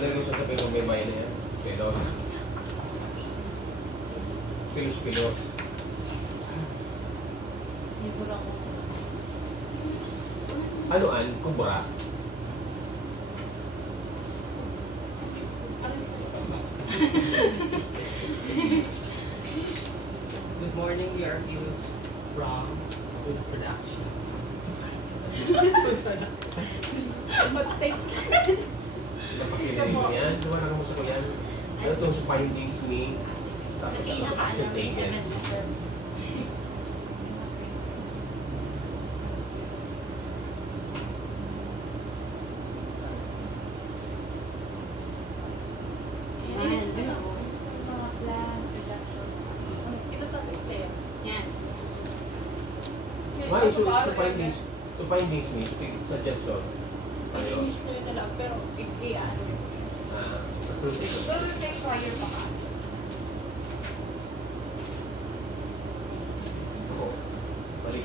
Ano yung gusto sabihin kung may bayan na yan? Kilos. Kilos. Anoan? Kubra? Good morning, we are Pilos from Food Production. Matik. Napakilin mo yan? Duwala ka mo sa kuyan? Ano itong supayong jeans ni? Sa pinaka-ano, may event na sir. Supayong jeans ni? Suggestion. Ay, hindi ko ito lang, pero i-ano yun. Pero may fire pa ka. Balik.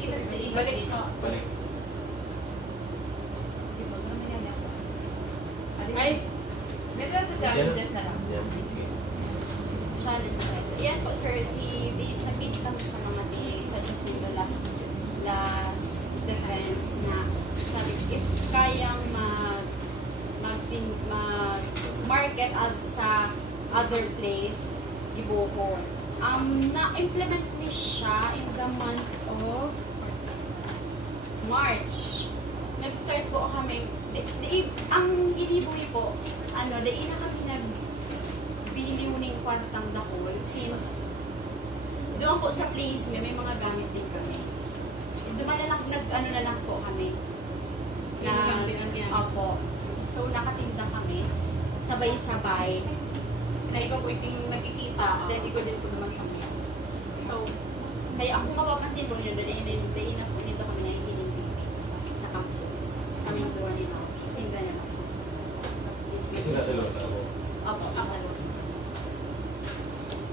Balik ito. Balik. Ay, meron sa challenges na lang. Challenges. Ayan po sir, nag-base kami sa mga suggest nila last defense na sabi, if kayang mag-market sa other place, Ibuko. Na-implement ni siya in the month of March. Nag-start po kami, ang ginibuhi po, dahil na kami nagbili ng kwartang dahol since doon po sa place may mga gamit din kami. Dumala lang, na lang po kami. Opo. So, nakatinda kami. Sabay-sabay. Na ikaw po iting nakikita, then ikaw din po naman sa mga. So, kaya ako mapapansin po nyo, dahil na po nito kami na hinindig sa campus. Kaming buwan ni Mami. Singla niya lang po. Kasi nasa loob ako. Opo, nasa loob.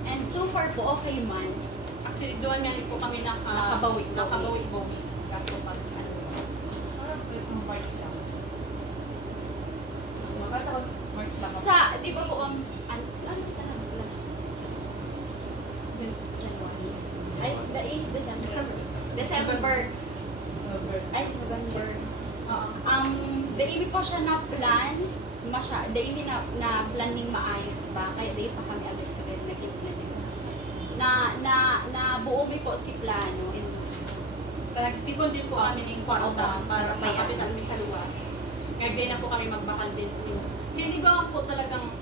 And so far po, okay man. Actually, doon nga rin po kami nakabawi. Kaso pag sa, di ba po ano kita na last January? Ay, December. Ay, November. Dahil pa siya na-plan, dahil na-planning maayos pa, kaya dahil pa kami agad-agad na buo mi po si plano. Tipon din po kami ng kwarta para sa kapital mi sa luwas. Ngayon din na po kami magbakal din. Sisigawan po talagang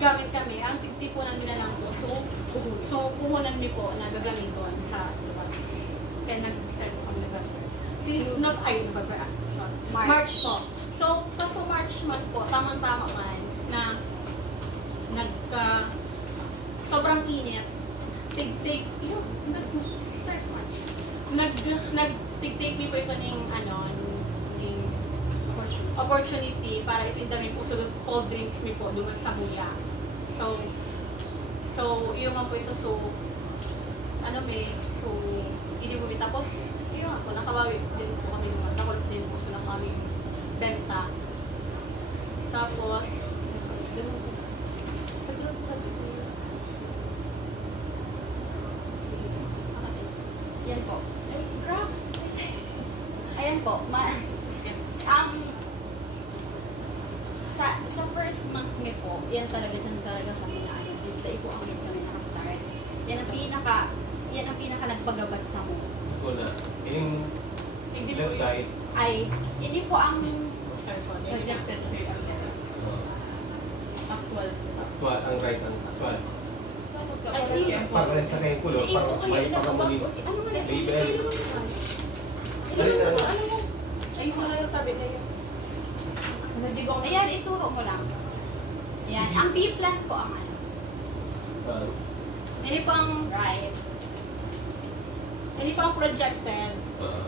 gamit kami. Ang tipunan nila lang po. So puhunan mi po na gagamiton sa luwas. Kaya nag-start po kami nag-gamiton. Since November, March po. So, paso March month po, tamang-tama man na sobrang init. Tig-take, start March. Nag-tig-take me po ito ng opportunity para itinda mi po sa cold drinks mi po duman sa Muya. So, yun man po ito. So, hindi mo tapos, yun po, nakawawi din po kami naman. Takot din po sila kami benta. Tapos, yan po. Ay, graph. Ayan po. Sa first month mi po, yan talaga kami na since dahil po ang kami naka-start. Yan ang pinaka nagpagabat sa mo. Ito na. Yung website. Ay, hindi po ang rejected sir actual. Ang right, ang actual. Ay, Pag-alis na kayong kulo, hindi po kayo nakabago. Ano nga na? Ano mo? Ay, wala yung tabi kayo. Ayan, ituro mo lang. Ayan, ang B-plan po ang ano. Hindi pang right. Hindi pang projected.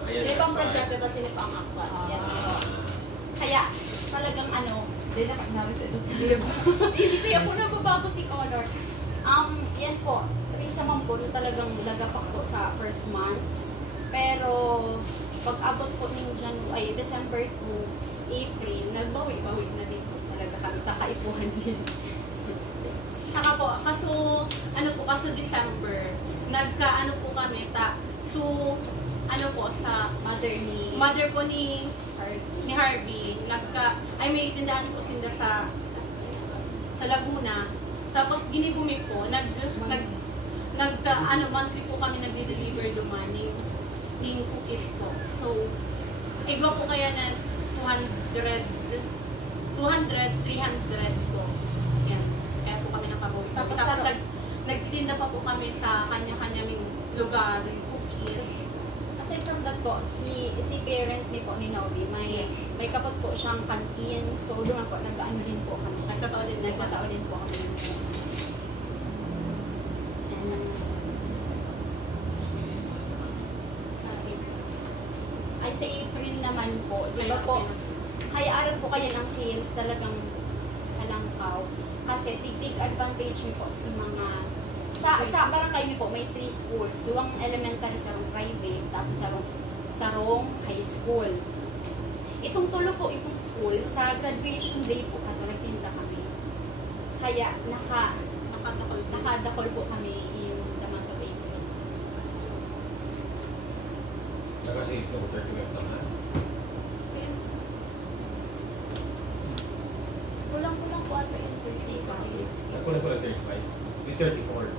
Hindi pang projected kasi hindi pang actual. Yes po. Kaya, talagang hindi na kainawin sa ito. hindi kaya po nababago si Connor. Yan po. Isa man po, talagang lagapak po sa first months. Pero, pag abot po ng December 2, April, nagbawi-bawi na din po talaga. nagkakaipuhan din. Saka po, kaso December, ano po kami, ano po, sa mother po ni Harvey, may tindahan po sinda sa Laguna. Tapos ginibumi po, monthly po kami nagde-deliver duman ng cookies po. So, igwa po kaya na 200, 300 po. Yan. Kaya po kami nakabawi. Tapos nagtitinda pa po kami sa kanya-kanyang lugar, cookies. Aside from that po, si parent ni po ni Novi, may kapag po siyang canteen, so doon po, nag-ano din po kami. Nagtatao din po kami. Ay, sa April naman po, di ba po, kaya aral po kayo ng sales talagang halangkaw. Kasi tig advantage niyo po sa mga, sa barangay niyo po, may 3 schools. 2 elementary, sarong private, tapos sarong high school. Itong tulo po, itong school, sa graduation day po, nagtinda kami. Kaya nakadakol po kami yung the month of April. Naka-sales na po 30 na. Kulang-kulang po ato yung 35. Kulang-kulang 35. Yung 34.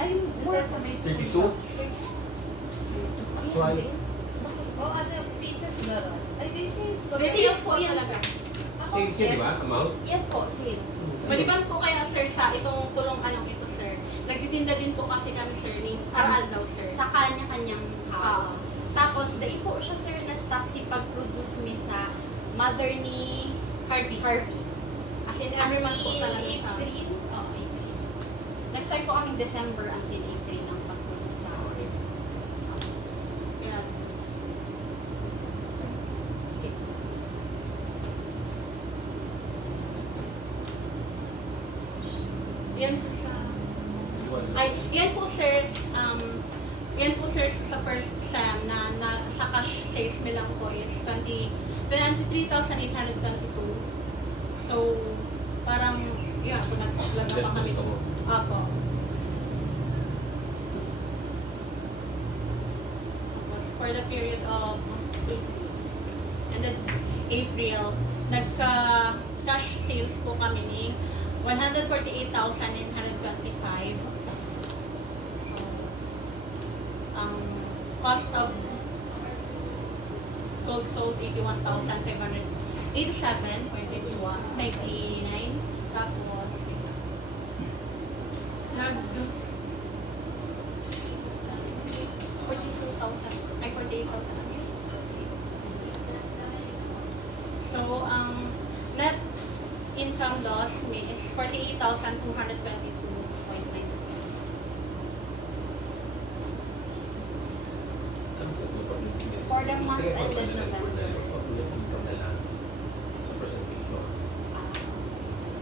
Ay, more. 32? Actually, Pieces na rin. Ay, this is... Sales po yan. sales yun, di ba? Amount? Yes po, sales. Maliban po kaya sir sa itong tulong ito sir, nagtitinda din po kasi kami sir, aral daw sir. Sa kanya-kanyang house. Tapos, dahil po siya sir na stop si pag-produce mi sa mother ni Harvey. As in every month po talaga siya. April? Oo, April. Nag-start po kami December until April ang pag-produce sa akin. Yeah. Yan po sir sa first SAM na sa cash sales mi lang po is 23,822. So, parang, kung naglaga pa kami. Apo. Tapos, for the period of April, nagka-cash sales po kami ni 148,925. So, ang cost of gold sold 81,587 or 99. Tapos, 48,000. So, ang net income loss is 48,222.9. For the month ended November.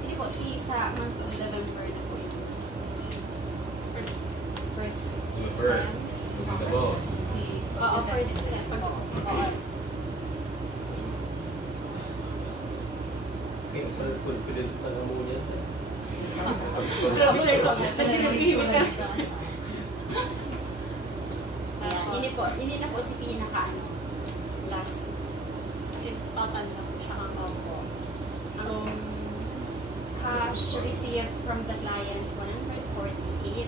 Hindi po, sa month of November na po yun. First November. SEM. Oo, first SEM. Oo. Confident na mo niya. Grabe sir, so nagtitipid ka. Hindi na po si pinaka last. Kasi total lang siya ang Opo. So, Cash received from the clients 148,925.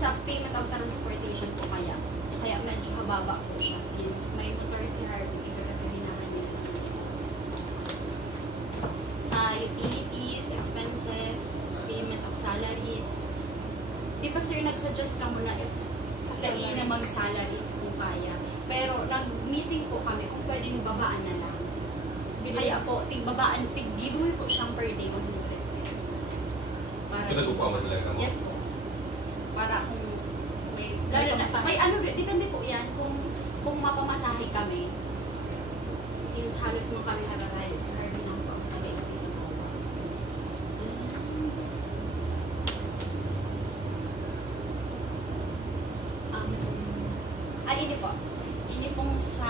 Sa payment of transportation po kaya medyo hababa po siya since may motor si Harvey, ito kasi naman niya. Sa utilities, expenses, payment of salaries, di ba sir, nag-suggest ka muna if dai na mag-salaries kung kaya. Pero nag-meeting po kami kung pwedeng babaan na lang. Kaya po, tig-giveaway po siyang per day, 100 pesos na lang. Ito nag-upawan talaga mo? Yes po. Para kung may depende po yan kung mapamasahe kami. Since halos mo kami hararay sa Harvey ng pag-tagay sa mga. ini po. Ini pong sa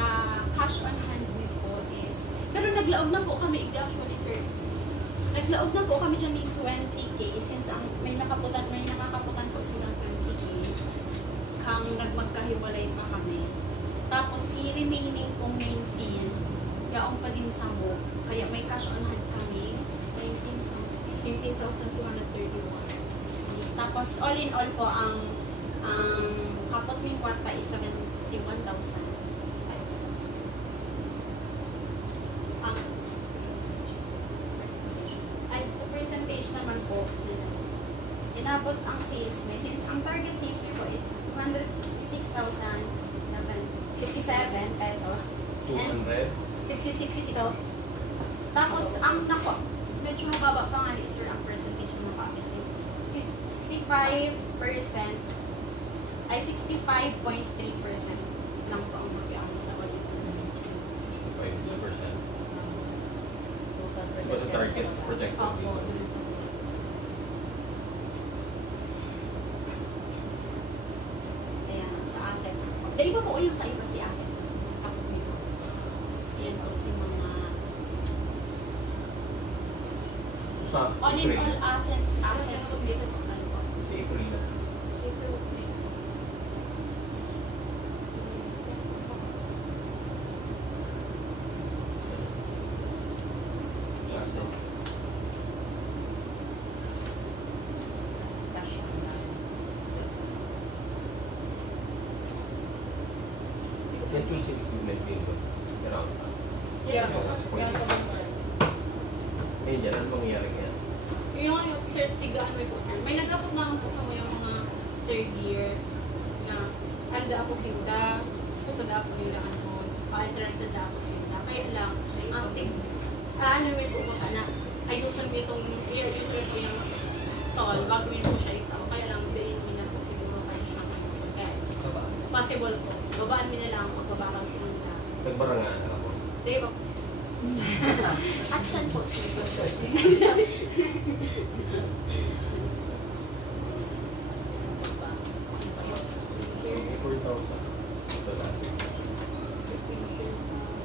cash on hand with po is, pero naglaog na po kami, actually sir. Naglaog na po kami dyan ng 20k since may nakakaputan po silang 20k kang nagmagkahiwalay pa kami. Tapos si remaining pong 19, yaong pa din sa mo. Kaya may cash on hand kami, 15,231. tapos all in all po, ang kapot ng kwarta is 71,000 pesos. Ay, sa percentage naman po, inabot ang sales may, since ang target sales po is 266,067 pesos. And 200? 66,000. Tapos, ang nako, medyo mababa pa nga ni sir ang percentage ng kami. 65%, ay 65.3% lang po ang magyamo sa ulit ng sales. 65%. Diba sa target sa projected? Opo, dun sa ayan, sa assets po. Dahil iba po yung kaiba si assets po, since kapag may po. Ayan po si mga Sa all in April. all assets dito po. Ano po? Sa April na. Yan tools and equipment din ba? Around pa. Yes po. Kaya po, sir. Ngayon yan, ano mangyayari ngayon? Yung certigaan mo po, sir. May nag-apot na po sa mga third year na anda ako sinda, so da ako nila ano, pa-interested ako sinda. Kaya lang, ang ano may po ko na, ayusan mo itong, i-user ko yung tol, bago mo po siya itaw. Kaya lang, bilhin mo na po siguro kayo siya. Kaya, possible po. Babaan mo na lang ang pagbabakal sinda. Nagbarangaan na ako. Di ba? Action po, sir.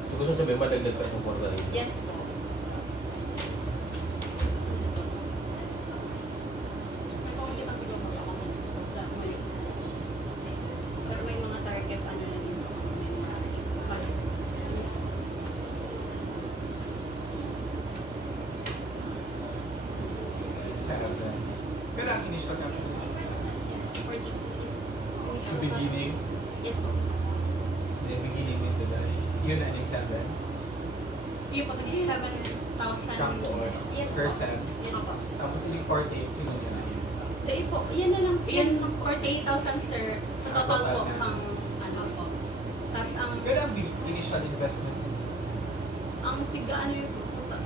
So gusto sabihin, madagdag pa itong kwarta rin? Yes po. Pero may mga target ano na din po. May mga Pero ang initial capital 40. sa beginning, Yes po. the beginning into the yun na yung 7. Yung pag 7,000. Come or Yes po. first 7. Yes po. Tapos yung 48, sino nyo na yun? Dahil po, yan na lang po. Yan, 48,000 sir. Sa total po, Total na. ang ano po. Tapos ang Pero ang initial investment, tiga ano yung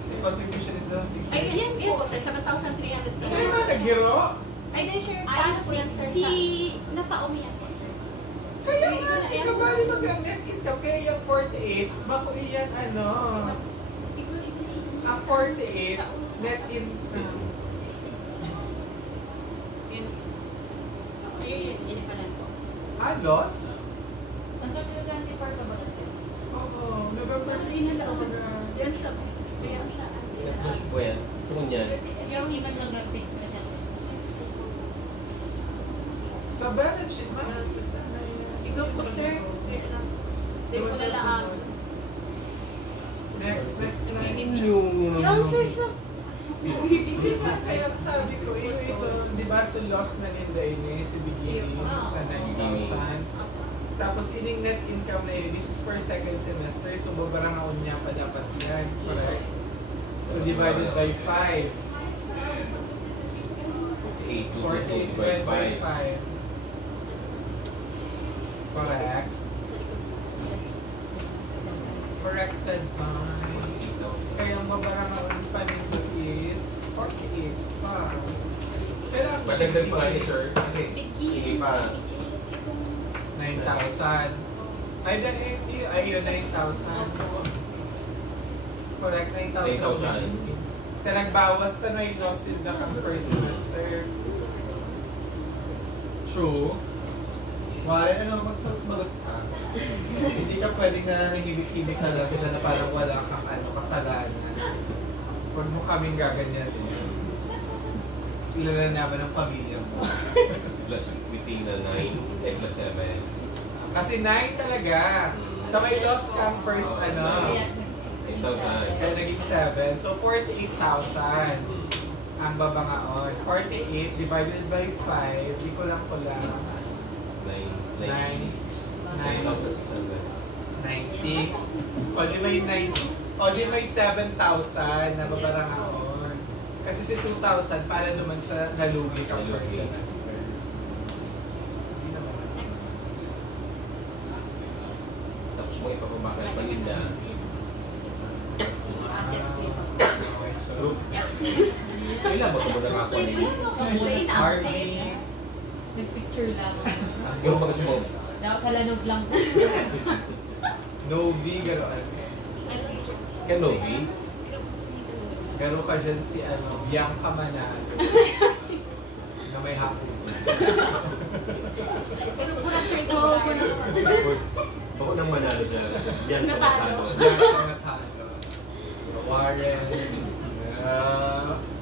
yung contribution nito, ay, ayan po sir, 7,300. Kaya nga nag-giro? Ay, din sir, Ay, paano po yan sir? si Nataomi yan po, sir. Kaya nga, ikaw ba rin mag-net income? Kaya yung 48, bako iyan ano, ang 48, net income. Yes. Ayun, yun pala po. Ah, loss? Oo, November Kasi nalaman na. Yan sa kaya sa Tapos po yan, kung yan, Sa balance sheet, ha? ikaw po sir. Hindi po nila ang Next. yung... yan sir sa Kaya sabi ko, ito, di ba sa loss na ninda ini, sa beginning, na 90,000. Tapos ining net income na yun, this is for second semester, so babarang ako niya pa dapat yan, correct? So divided by 5, 8 to 48 divided by 5. 5. Correct? Corrected by... Kaya ang babarang ako pa nito is 48 pa. Pero ang Madagdag pa ni sir, kasi hindi pa. 9,000. Ay, then ay yun, 9,000. Correct, 9,000. 9,000. Kaya nagbawas na na yung loss in the first semester. True. Wala na magsusumagot ka. Hindi ka pwedeng nananahimik-himik ka lang dyan na parang wala kang kasalanan. Huwag mo kaming gaganyan eh. Kilala naman ang pamilya mo. Plus, within na 9, plus 7. Kasi 9 talaga. May loss kang first ano. 8,000. Kaya naging 7. So 48,000 ang babangaon. 48 divided by 5. Di ko lang 9,600. 9,600. 9,600. O di may 9,600. O di may 7,000 na babarangaon. Kasi si 2,000 para naman sa nalugi kang first semester. Hindi naman mas. Tapos mo ipapabakal palinda. Si Asset Sweep. Group. Kailan ba ito mo nakakuha? Complain Harvey. update. Nag-picture lang. Group ba kasi mo? Daw sa lanog lang po. Novi, gano'n. Kenobi? Gano'n ka dyan si Bianca Manalo. Na may hapon. Pero purat sir na ako. Ako nang manalo siya. Yan ang Natalo. natalo. Bianca Natalo. Warren.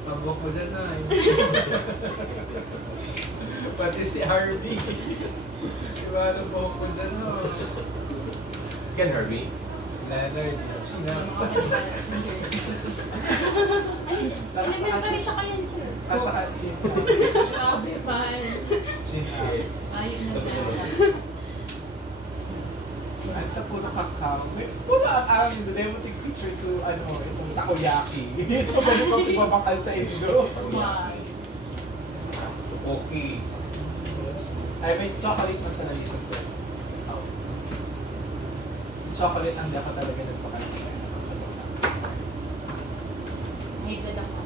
Pagwak mo dyan na Pati si Harvey. Diba anong buhok mo dyan no? Ken Harvey? Leonard. Elementary siya kaya sir. Kasaka chin. Grabe pa. Chin up. Ayun na talaga. Ang tapo na kasama. Wala ang demotic picture so itong takoyaki. Ito ba naman ibabakal sa Indo? Cookies. Ay, may chocolate man talaga dito sir. Si chocolate ang dapat talaga nagpakalimutan sa baka. May blood ako.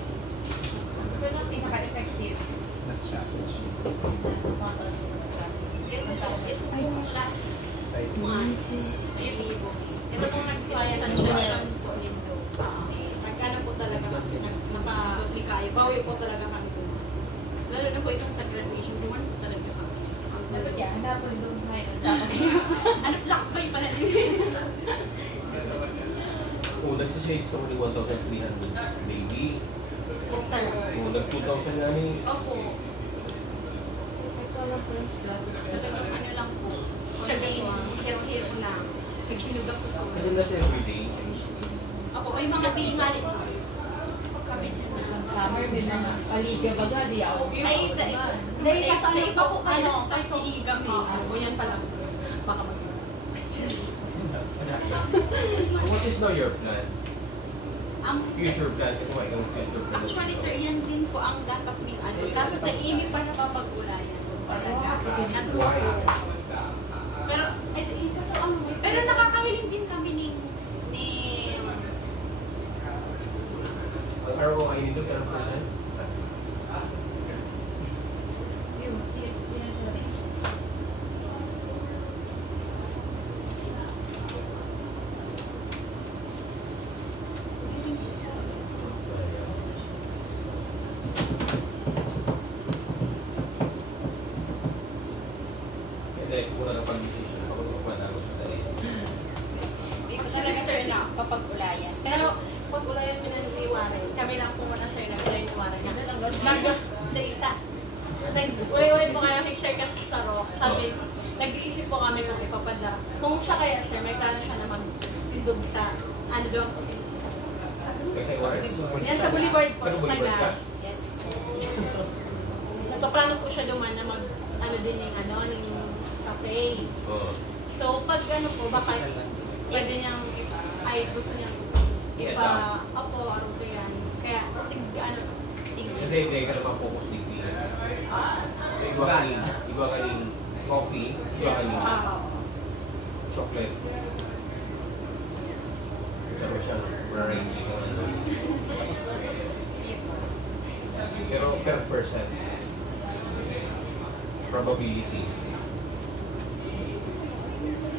Ito ang pinaka-effective Na strategy. Ito yung last Side one. Ito pong nag-concentration po nito. Nag-ano po talaga, naka-bawi po talaga kami doon. Lalo na po itong sa graduation, duman po talaga kami. Dapat yan, hanapin doon ngayon. Ano, lakbay pala din. Kung nagsisales ka mo ni 1,300, maybe. Yes sir. Kung nag-2,000 na ni... Opo. Ito lang po yung blood. Talagang ano lang po. Hero-hero lang. Naghinuga po po. Kasi natin everyday. Opo, may mga di-mali. Kami dyan na. Pag summer, may mga paliga baga, di ako. Ay, naipa po kayo sa siligam eh. O yan pala. Baka mag- What is now your plan? Ang Future plan? Kasi why don't future plan? actually sir, yan din po ang dapat may ano. Kaso taimik pa napapag-ulayan. Pero, pero nakakahiling din kami ni Ang ROI nito, kailan percent? Hindi, kung na pag-decision ako nung panalo sa tayo. Hindi ko talaga sir na papag-ulayan. Pero, pag wala yung pinaniliwanan, kami lang po muna share ng pinaniliwanan niya. Nag-data. Nag-uwi-uwi po kaya mag-share kasi sa rock. Sabi, nag-iisip po kami kung ipapada. Kung siya kaya sir, may plano siya na mag-tindog sa ano doon po. Kasi oras. Yan sa Boulevard po. Sa Boulevard ka? Yes po. Nagpaplano po siya duman na mag, ano din yung ano, yung cafe. Oo. So, pag ano po, baka pwede niyang, ay gusto niyang opo, araw ko yan. Kaya, ano, Hindi, hindi ka naman focus dito. So, iba ka rin coffee, iba ka rin chocolate. Pero siya, range ka pero per percent, probability.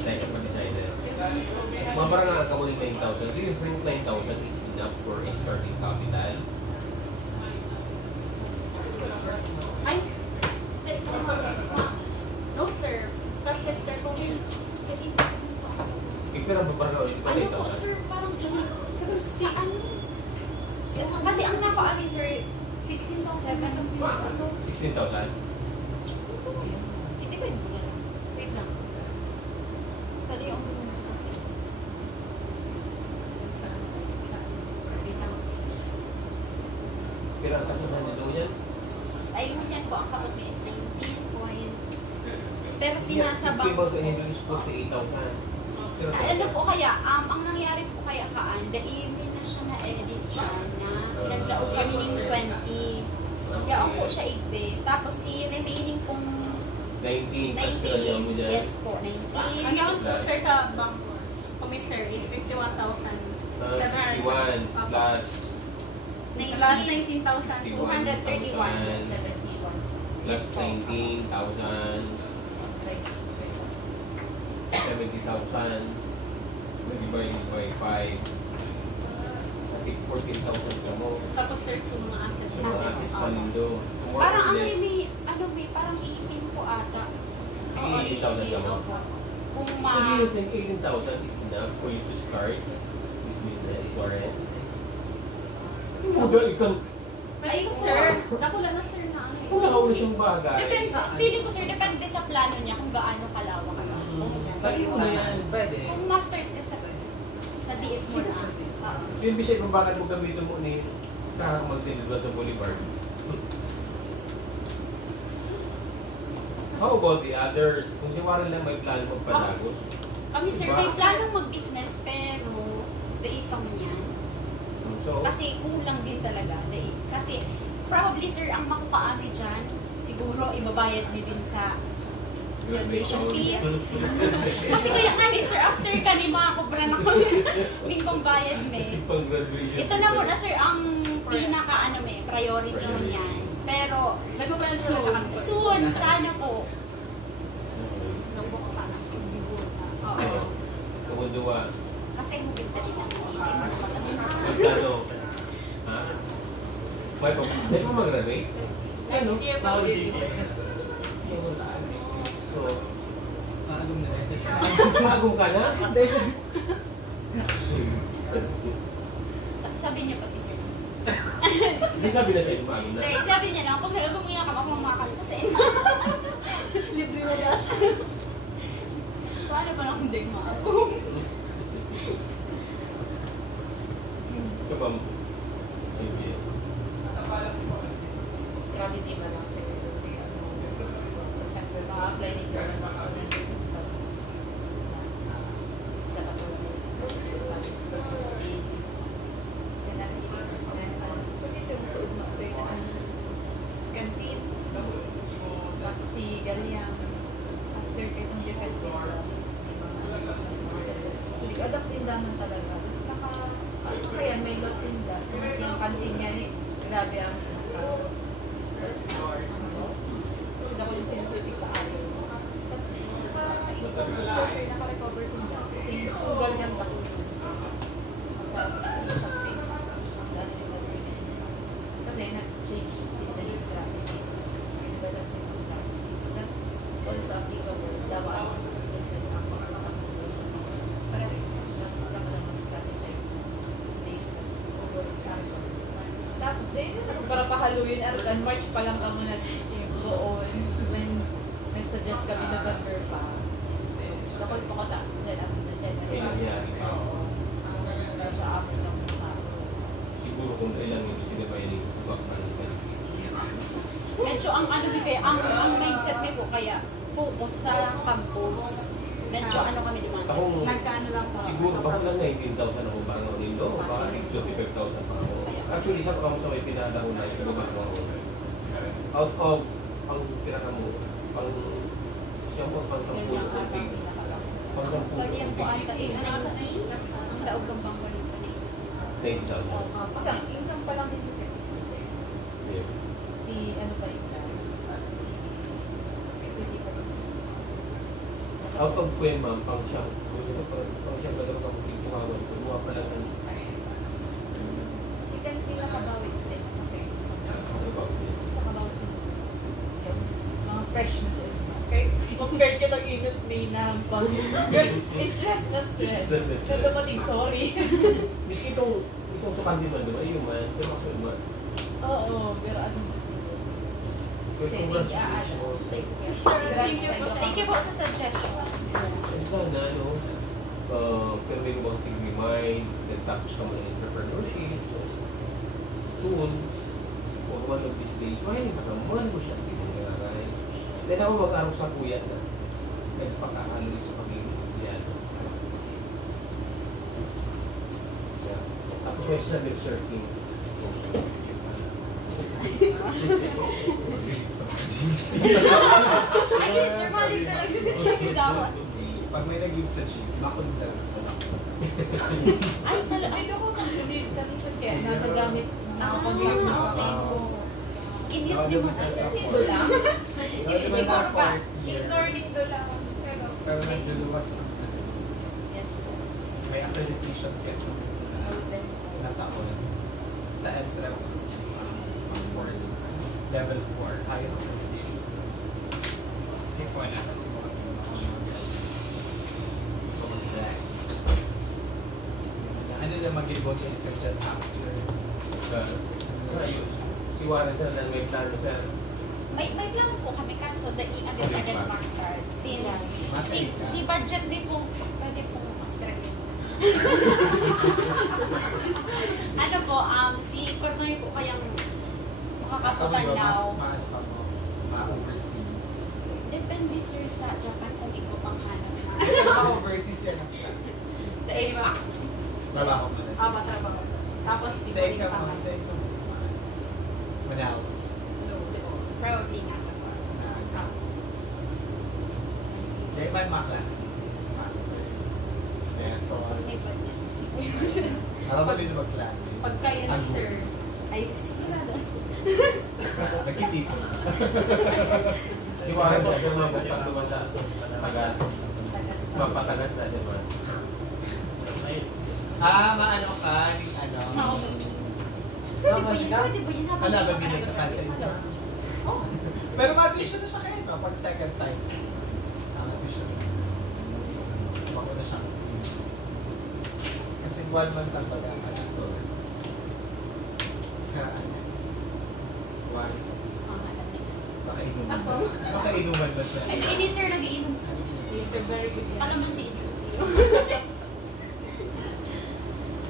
Tayo ka mag-decide. Mabarang ka mo yung 9,000. Do you think 9,000 is enough for a starting capital? Ay, no sir. Kasi sir, kung Pero mabarang ka ulit ba ano po 9,000? sir, parang si ano, kasi ang nako ami sir, 16,000. 16,000? I-divide mo na lang. Wait lang. Kali yung Pero ang kasunod nito yan? ayun yan po, ang kapag may is 19 point. Pero sinasabang Yung po. iba in-English 48,000. Pero Ano po kaya, ang nangyari po kaya kaan, daimin na siya na-edit siya na naglaog kami ng 20. Yaon po siya 80. Tapos si remaining pong 19. 19, yes po, 19. ang yaon po sir sa Bangor, kami sir is 51,700. 51 plus Plus 19,231. 231. plus Yes po. 19,000 70,000 divided by 5 I think 14,000 ka mo. Tapos sir, yung mga assets. Sa mga assets pa nindo. More Parang or ang less, remi, ano may parang 18 po ata. Oo, 18,000 ka mo. po. Kung So ma... do you think 18,000 is enough for you to start this business, Warren? Huwag ikaw. Ay, sir, nakula na sir na ano. Wala ka ulit siyang bagay. Depende, feeling ko sir, depende sa plano niya kung gaano kalawak ka. Lagi mo na yan. Pwede. Kung master ka sa diet mo na. So yung bisay kung bakit mo gamitin mo ni sa magtinidwa sa Boulevard. How about the others? Kung si Warren lang may plano magpadagos. Kami sir, Diba? may planong mag-business pero dait pa mo niyan. So, Kasi kulang din talaga. Kasi probably sir, ang makupaami dyan, siguro ibabayad mo din sa graduation fees. Kasi kaya nga din sir, after ka ni makakubra na ko din kong bayad me. pang graduation. Ito na muna sir, ang pinaka ano me, priority mo niyan. Pero Nagpapalan soon, sila kami. soon, sana po. Nung buko sana. Oo. Kumundua. Kasi hubit na din ang hindi mo mag-ano. Ano? Ha? May pa mag-graduate? Next year pa. So, Maagom na rin. magong ka na? Sabi niya pati sir. Hindi sabi na sa'yo magong na. Dahil sabi niya lang, pag nagagumiyak ka, ako makakaltasin. Libre na daw. Paano pa lang hindi maagong? Ito ba? Hindi. Strategy ba lang sa'yo? Siyempre, maka-apply din ka ng business ka. Dapat mo lang kasi ito yung suod mo sir na ano, sa canteen. Kasi si Galiang, after kay kong defensive lang, nag-adapt din naman talaga. Tapos kaya may loss in that. Yung canteen niya, grabe ang pinasal. Tapos ako yung sinutubig sa ayos. Tapos naka-recover sa that. Kasi yung Galiang katulog. Sa 60 something. Kasi nag-change sila yung strategy. Nag-develop sila yung strategy. So that's also applicable. Dapat ang business ang parang dapat ang mag-strategize na tapos din, para pahaluin at March pa lang kami nag-go on when nag-suggest kami November pa. So, bakal po ko ta, dyan ako na January. Kailan yan? Sa amin lang Siguro kung kailan ito sila pa yung ibak na ng Medyo ang ano din kaya, ang mindset may po kaya, focus sa campus. Medyo ano kami dumanda. Akong Nagkaano lang po. siguro baka lang 19,000 ako ba ang nindo? Baka 25,000 pa ako. Actually, sa kamo sa may pinala ko na ito ba ako? Out of ang pinaka mo, pang siyang pang Yan lang 10 ang konting. pinakalas. Pang 10 Kali yan po konting. ata is 90. Ang daog ng bangko nito na 90,000. Kasi ang income pa lang din si Sir 66. Yeah. Si ano pa rin equity pa rin. out of poema, pang siyang ba daw kung titiwawan ko, buha pala ng Si Kanti nakabawit din. ano ba? Nakabawit din. Mga fresh na sila. Okay? Compared ka ng init may nampang. Stress na stress. So dumating, sorry. Miski itong sukandi man, di ba? Yung man, pero kasunod man. Oo, pero ano ba? Pero congrats. Thank you po sa suggestion. And sana, no? Pero may mga tiglimay, nag-tapos ka mo ng entrepreneurship. So, soon, or one of these days, mahinig ka mo siya. Hindi mo nilagay. Then ako mag-arok sa kuya na nagpakakaloy sa pag-iiyan. Tapos may sabi surfing. Ay, Sir Malik talaga sa dapat. Pag may nag-give sa cheese, makon lang. Ay, talaga. Dito ko mag-believe kami sa kaya nagagamit na pag-believe na ako. Init di mo sa Dito lang. Hindi siguro pa. Learning do lang. Pero nagduluwas na. Yes po. May accreditation kit na taon sa ENTREP level 4, highest accreditation. Hindi ko na kasi mga ano na mag-involve yung research after Ayos. Si Warren sir na may plano sir. May plano po kami kaso agad-agad mag-start. Since si budget din po, pwede po mag-start. Ano po, si Kornoy po kayang makakaputan daw. Maano ka mo? Ma-overseas. Depende sir sa Japan kung ikaw pang hanap. Ma-overseas yan ang plan. Dahil ba? Trabaho pa rin. Matrabaho. Tapos, di ko Sa rin ikaw pangalan. mga sa ikaw. Manaus. Probably nga. Kaya ba yung mga klase? Masters. May Methods. budget. Ako ba din mag-klase? Pag kaya na, sir. Ay, sigurado. Nagkitipon. Si Warren sir na may pagtumataas ng tagas. Mapatagas na diba? Maano ka? Ano? Pwede ba yun? Wala ba binigay ka pa sa interviews? Oh. Pero ma-tuition na siya kayo, no? Pag second time. Ma-tuition. Bako na siya. Kasi 1 month ang pag-amal ito. One. Baka inuman ba siya? Hindi sir, nag-iinom sir. He's a very good guy. Alam mo si Idris.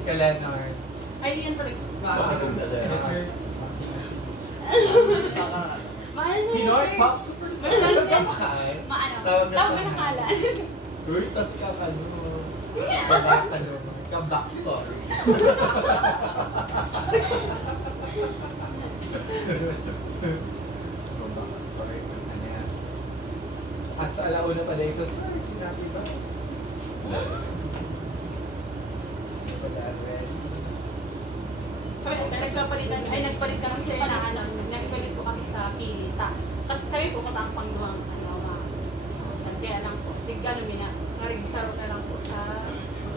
Kalenar. Ay, yan talaga. Yes, sir. Mahal na yun, Pinoy sir. pop superstar. Napakain. Maano? Tawag na Tawag sa- na nakalan. Uy, tas ka-backstory. Backstory ng Anes. At sa alauna pa dito, sir, sinabi ba? Nagpalit kami sir na nagpalit po kami sa Kilita. Kami po katampang doang kaya lang po. Tigano mina, naregister na lang po sa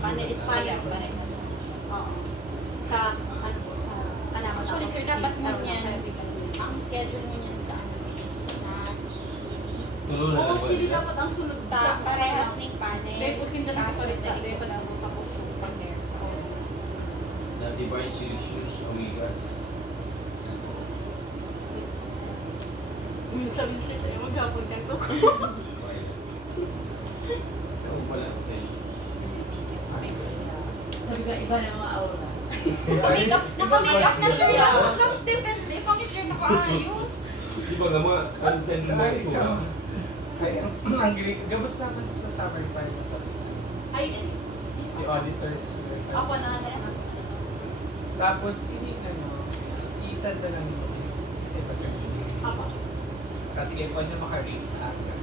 Panel-inspire parehas. Oo. Sa ano po, sa Panama. Actually, sir, dapat mo niyan. Ang schedule mo niyan sa ano is sa Chile. Tulo na Oo, lang. Chile dapat ang sunod. Parehas ng panel. Dahil po sinda na Kaso palit na. dali Dahil ko pa sa na tapos yung pag-air. Na-device issues, amigas. Sabi siya siya, maghapon ka to. Ako pala ako sa'yo. Sabi ka, iba na mga aura. Naka-makeup na sir. Last defense day kami sir nakaayos. Di ba nga mga consent mo Ay, ito? Ay, ang galing. Gabos naman siya sa summer time sa Ay, si auditors. ako na. Tapos, hindi i-send na lang yung isa pa sir. Ako. Kasi kayo niya maka-rate sa akin.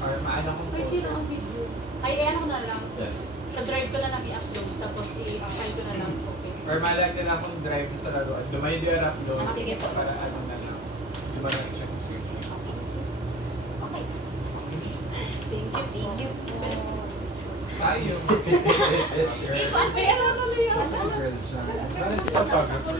Or maano kong Pwede na ang video. Ay, ano ko na lang. Yeah. Sa drive ko na lang i-upload. Tapos i-file ko na lang. Okay. Or malagyan na akong drive sa laruan. Dumayo din up doon. Sige po. Para ano na lang. Di ba na i-check yung script? Okay. Thank you po. Tayo. Pero ano na yun? Para si photographer.